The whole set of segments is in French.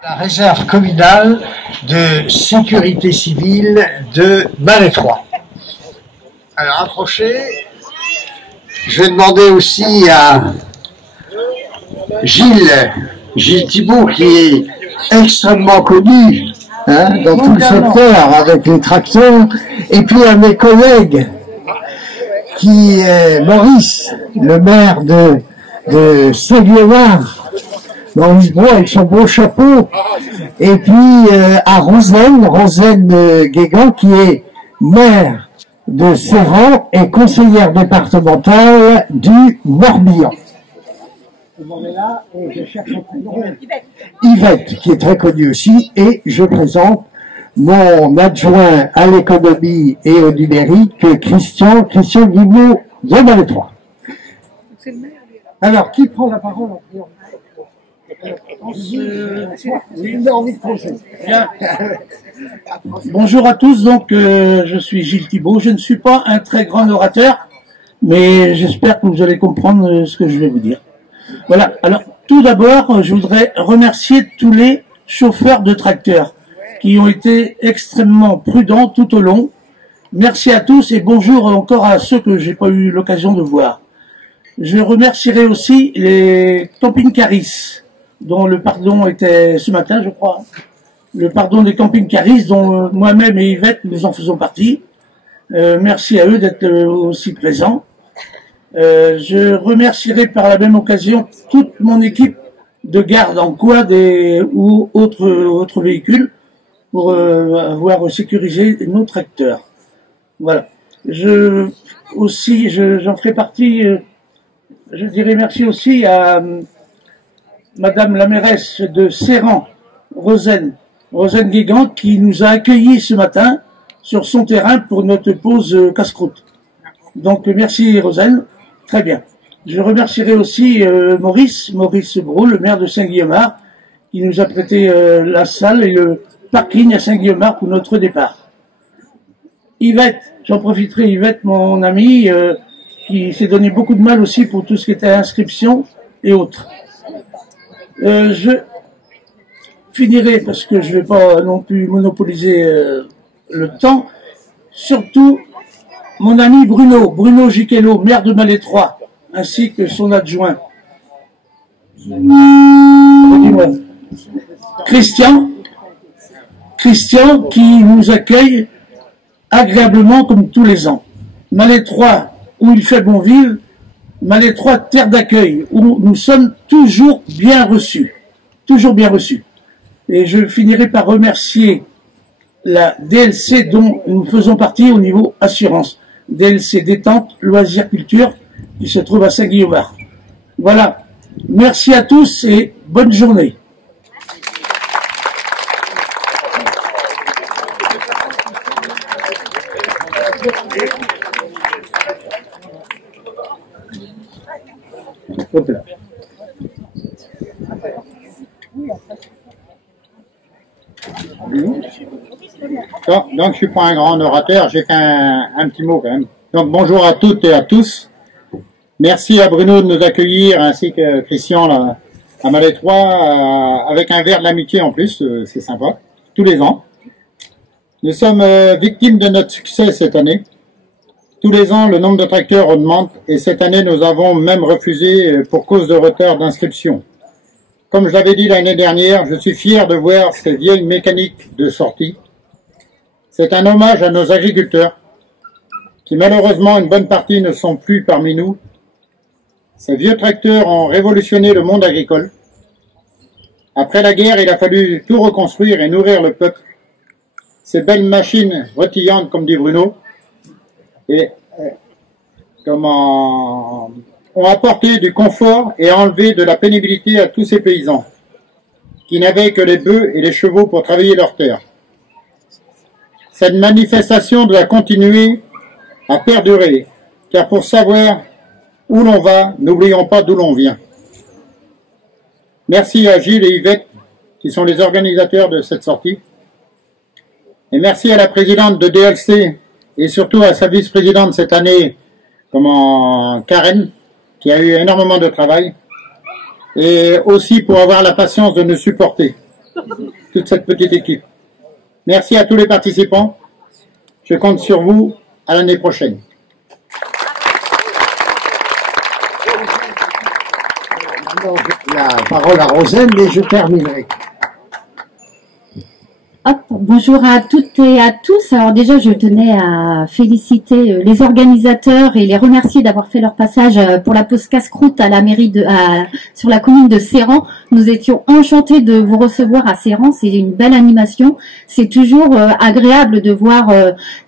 La réserve communale de sécurité civile de Malétroit. Alors approchez. Je vais demander aussi à Gilles Thibault, qui est extrêmement connu dans tout le secteur avec les tracteurs, et puis à mes collègues qui est Maurice, le maire de Saint-Guillaumard, Maurice Bro avec son beau chapeau, et puis à Rosane Guégan, qui est maire de Serran et conseillère départementale du Morbihan. Et je cherche un prénom. Yvette, qui est très connue aussi, et je présente mon adjoint à l'économie et au numérique, Christian Guimau de Malétroit. Alors, qui prend la parole en priorité? Bonjour à tous, donc je suis Gilles Thibault. Je ne suis pas un très grand orateur, mais j'espère que vous allez comprendre ce que je vais vous dire. Voilà, alors tout d'abord, je voudrais remercier tous les chauffeurs de tracteurs qui ont été extrêmement prudents tout au long. Merci à tous et bonjour encore à ceux que j'ai pas eu l'occasion de voir. Je remercierai aussi les camping-caristes, dont le pardon était ce matin, je crois. Le pardon des camping-caristes, dont moi-même et Yvette, nous en faisons partie. Merci à eux d'être aussi présents. Je remercierai par la même occasion toute mon équipe de garde en quad ou autres véhicules pour avoir sécurisé nos tracteurs. Voilà. J'en ferai partie. Je dirais merci aussi à Madame la mairesse de Serran, Rosane Guégan, qui nous a accueillis ce matin sur son terrain pour notre pause casse-croûte. Donc merci Rosane, très bien. Je remercierai aussi Maurice Bro, le maire de Saint-Guillaumard, qui nous a prêté la salle et le parking à Saint-Guillaumard pour notre départ. Yvette, j'en profiterai, Yvette, mon amie, qui s'est donné beaucoup de mal aussi pour tout ce qui était inscription et autres. Je finirai, parce que je ne vais pas non plus monopoliser le temps, surtout mon ami Bruno Giquello, maire de Malétroit, ainsi que son adjoint. Christian, Christian qui nous accueille agréablement comme tous les ans. Malétroit, où il fait bon vivre, Malétroit, terre d'accueil, où nous sommes toujours bien reçus. Toujours bien reçus. Et je finirai par remercier la DLC dont nous faisons partie au niveau assurance. DLC Détente, Loisirs Culture, qui se trouve à Saint-Guillaumard. Voilà. Merci à tous et bonne journée. Hop là. Donc, je suis pas un grand orateur, j'ai fait un petit mot quand même. Donc, bonjour à toutes et à tous. Merci à Bruno de nous accueillir, ainsi que Christian là, à Malétroit, avec un verre de l'amitié en plus, c'est sympa, tous les ans. Nous sommes victimes de notre succès cette année. Tous les ans, le nombre de tracteurs augmente, et cette année, nous avons même refusé pour cause de retard d'inscription. Comme je l'avais dit l'année dernière, je suis fier de voir ces vieilles mécaniques de sortie. C'est un hommage à nos agriculteurs, qui malheureusement, une bonne partie ne sont plus parmi nous. Ces vieux tracteurs ont révolutionné le monde agricole. Après la guerre, il a fallu tout reconstruire et nourrir le peuple. Ces belles machines rôtillantes, comme dit Bruno, et ont apporté du confort et enlevé de la pénibilité à tous ces paysans, qui n'avaient que les bœufs et les chevaux pour travailler leurs terres. Cette manifestation doit continuer à perdurer, car pour savoir où l'on va, n'oublions pas d'où l'on vient. Merci à Gilles et Yvette, qui sont les organisateurs de cette sortie. Et merci à la présidente de DLC, et surtout à sa vice-présidente cette année, Karen, qui a eu énormément de travail, et aussi pour avoir la patience de nous supporter, toute cette petite équipe. Merci à tous les participants. Je compte sur vous à l'année prochaine. La parole à Rosane, mais je terminerai. Hop, bonjour à toutes et à tous. Alors déjà, je tenais à féliciter les organisateurs et les remercier d'avoir fait leur passage pour la pause casse-croûte à la mairie sur la commune de Serrans. Nous étions enchantés de vous recevoir à Serrans. C'est une belle animation. C'est toujours agréable de voir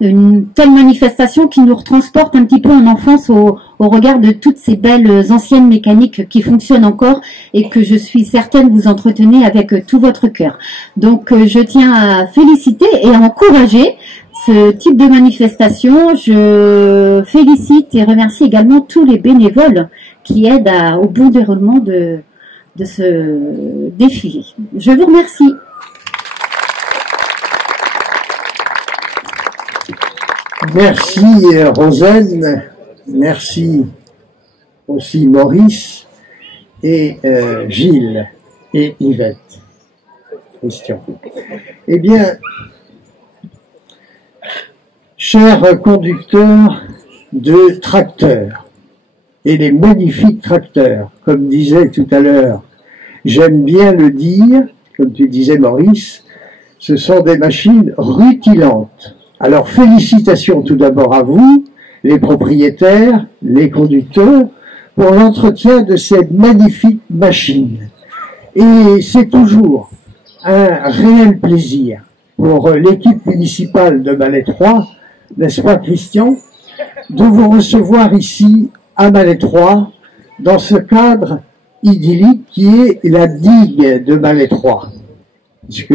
une telle manifestation qui nous retransporte un petit peu en enfance au regard de toutes ces belles anciennes mécaniques qui fonctionnent encore et que je suis certaine vous entretenez avec tout votre cœur. Donc je tiens à féliciter et à encourager ce type de manifestation. Je félicite et remercie également tous les bénévoles qui aident au bon déroulement de ce défilé. Je vous remercie. Merci Rosane, merci aussi Maurice et Gilles et Yvette. Christian. Eh bien, chers conducteurs de tracteurs, et les magnifiques tracteurs, comme disait tout à l'heure, j'aime bien le dire, comme tu disais Maurice, ce sont des machines rutilantes. Alors félicitations tout d'abord à vous, les propriétaires, les conducteurs, pour l'entretien de ces magnifiques machines. Et c'est toujours un réel plaisir pour l'équipe municipale de Malétroit, n'est-ce pas Christian, de vous recevoir ici à Malétroit, dans ce cadre idyllique qui est la digue de Malétroit. Puisque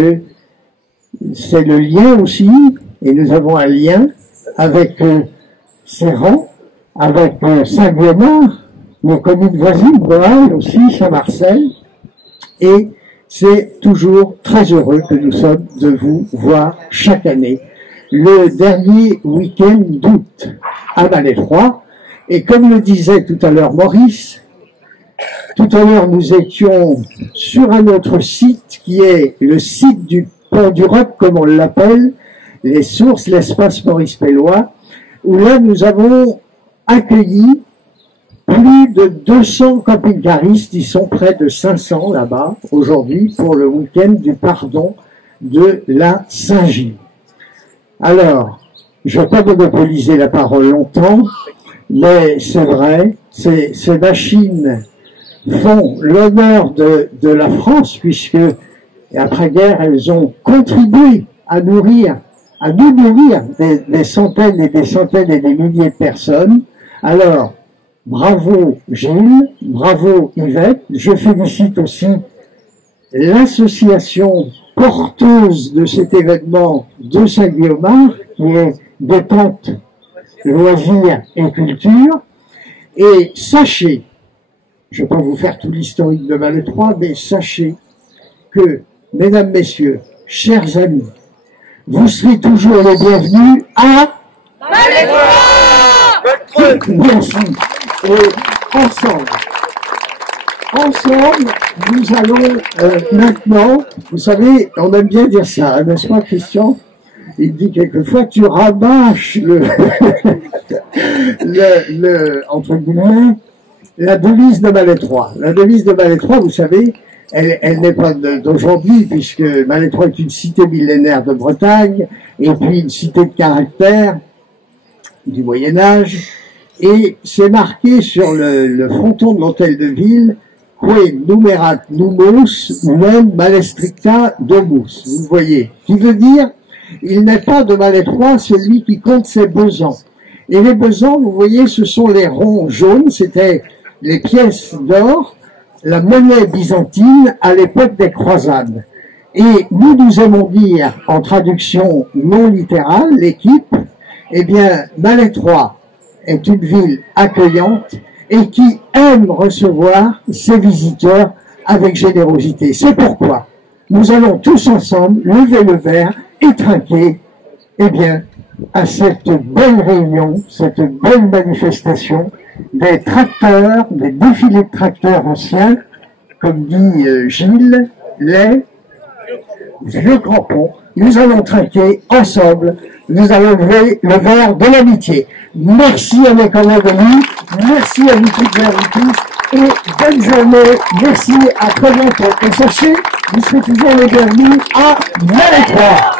c'est le lien aussi, et nous avons un lien avec Serrans, avec Saint-Guillaumard, nos communes voisines, Boal aussi, Saint-Marcel, et c'est toujours très heureux que nous sommes de vous voir chaque année, le dernier week-end d'août à Malétroit. Et comme le disait tout à l'heure Maurice, tout à l'heure nous étions sur un autre site qui est le site du Pont du Roc, comme on l'appelle, les sources, l'espace Maurice Pellois, où là nous avons accueilli plus de 200 camping-caristes, ils sont près de 500 là-bas aujourd'hui pour le week-end du pardon de la Saint-Gilles. Alors, je ne vais pas monopoliser la parole longtemps, mais c'est vrai, ces machines font l'honneur de la France, puisque après-guerre, elles ont contribué à nous nourrir des centaines et des centaines et des milliers de personnes. Alors, bravo Gilles, bravo Yvette, je félicite aussi l'association porteuse de cet événement de Saint-Guillaumard, qui est Détente, Loisirs et Culture. Et sachez, je ne vais pas vous faire tout l'historique de Malétroit, mais sachez que, mesdames, messieurs, chers amis, vous serez toujours les bienvenus à Malétroit. Merci. Et ensemble, nous allons maintenant, vous savez, on aime bien dire ça, n'est-ce pas, Christian? Il dit quelquefois, tu rabâches entre guillemets, la devise de Malétroit. La devise de Malétroit, vous savez, elle n'est pas d'aujourd'hui, puisque Malétroit est une cité millénaire de Bretagne, et puis une cité de caractère du Moyen-Âge, et c'est marqué sur le fronton de l'hôtel de ville, Que numerat numos, non malestricta domus. Vous voyez, qui veut dire, il n'est pas de Malétroit celui qui compte ses besants. Et les besants, vous voyez, ce sont les ronds jaunes, c'était les pièces d'or, la monnaie byzantine à l'époque des croisades. Et nous aimons dire, en traduction non littérale, l'équipe, eh bien, Malétroit est une ville accueillante et qui aime recevoir ses visiteurs avec générosité. C'est pourquoi nous allons tous ensemble lever le verre et trinquer, eh bien, à cette belle réunion, cette belle manifestation des tracteurs, des défilés de tracteurs anciens, comme dit Gilles, les vieux crampons. Nous allons trinquer ensemble, nous allons lever le verre de l'amitié. Merci à mes collègues amis, merci à vous toutes et à vous tous, et bonne journée, merci, à très bientôt. Et sachez, vous serez toujours les bienvenus à Malétroit.